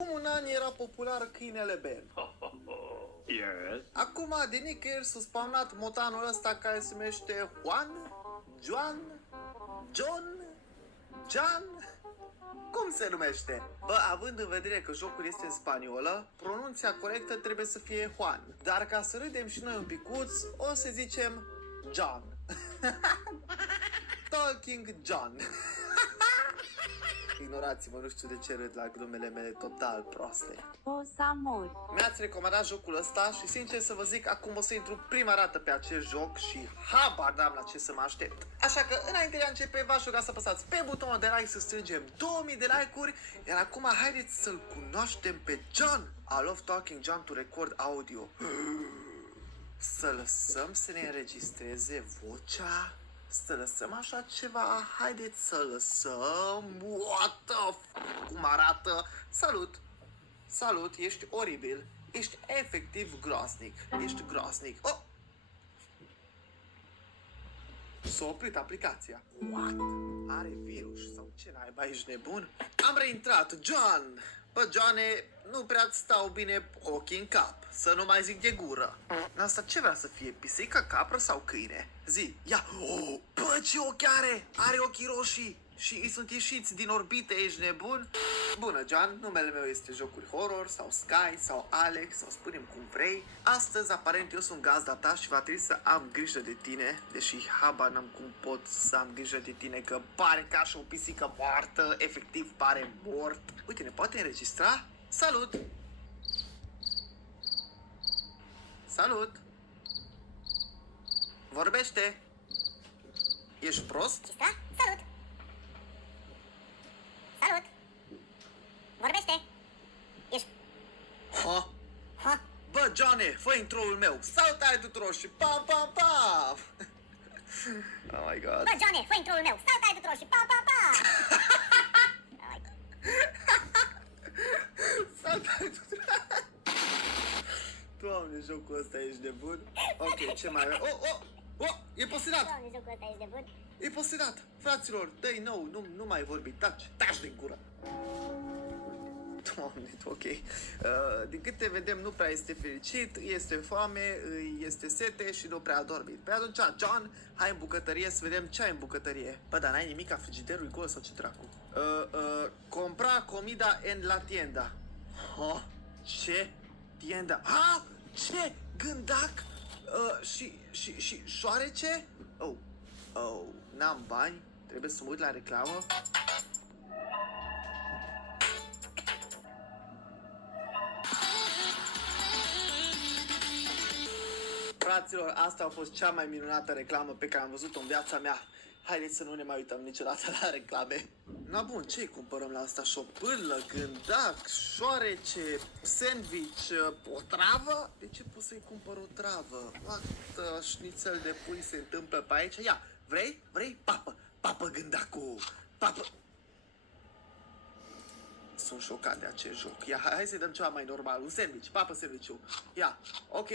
Acum un an era popular câinele Ben. Yes. Acum, de nicăieri s-a spawnat motanul ăsta care se numește Juan, Joan, John, Jan. Cum se numește? Bă, având în vedere că jocul este în spaniolă, pronunția corectă trebuie să fie Juan. Dar ca să râdem și noi un picuț, o să zicem John. Talking John. Ignorați-mă, nu știu de ce râd la glumele mele total proaste. O să mori. Mi-ați recomandat jocul ăsta și sincer să vă zic, acum o să intru prima dată pe acest joc și habar n-am la ce să mă aștept. Așa că înainte de a începe, v-aș ruga să apăsați pe butonul de like să strângem 2000 de like-uri, iar acum haideți să-l cunoaștem pe John. I love talking John to record audio. Să lăsăm să ne înregistreze vocea? Să lăsăm așa ceva? Haideți să lăsăm. What the cum arată? Salut! Salut, ești oribil. Ești efectiv groaznic. Ești groaznic. Oh! S-a oprit aplicația. What? Are virus sau ce naiba, ești nebun? Am reintrat. John! Bă, Johne, nu prea-ți stau bine ochii în cap. Să nu mai zic de gură. Asta ce vrea să fie? Pisică, capră sau câine? Zi, ia! Oh, bă, ce ochi are! Are ochii roșii! Și îi sunt ieșiți din orbită, ești nebun? Bună, John, numele meu este Jocuri Horror, sau Sky, sau Alex, sau spune cum vrei. Astăzi, aparent, eu sunt gazda ta și va trebui să am grijă de tine, deși habar n-am cum pot să am grijă de tine, că pare ca și o pisică moartă, efectiv pare mort. Uite, ne poate înregistra? Salut! Salut! Vorbește! Ești prost? Cistra? Salut! Salut! Vorbește! Ești... Ha? Ha? Bă, Johnny, fă intro-ul meu. Salutare tuturor și pam, pam, pam! Oh my god. Bă, Johnny, fă intro-ul meu! Salutare tuturor și pa, pa, pa! Salutare tuturor! Doamne, jocul ăsta ești nebun. Ok, ce mai avem? Oh, oh, oh, e posedat! Doamne, jocul ăsta ești de bun. E posedat! Fraților, dă-i nou, nu mai vorbi, taci din gură! Doamne, ok. Din câte vedem, nu prea este fericit, este foame, îi este sete și nu prea a dormit. Păi atunci, John, hai în bucătărie să vedem ce ai în bucătărie. Bă, dar n-ai nimic, frigiderul e gol sau ce dracu? Compra comida en la tienda. Ha? Ce? Tienda? Ha? Ce? Gândac? Și șoarece? Oh, n-am bani, trebuie să mă uit la reclamă. Fraților, asta a fost cea mai minunată reclamă pe care am văzut-o în viața mea. Haideți să nu ne mai uităm niciodată la reclame. Na bun, ce cumpărăm la asta? Șopârlă, gândac, șoarece, sandwich, o travă? De ce pot să-i cumpăr o travă? What șnițel de pui se întâmplă pe aici? Ia, vrei? Vrei? Papă gândacul! Papă! Sunt șocat de acest joc. Ia, hai să-i dăm ceva mai normal. Un sandwich, papă sandwich-ul. Ia, ok,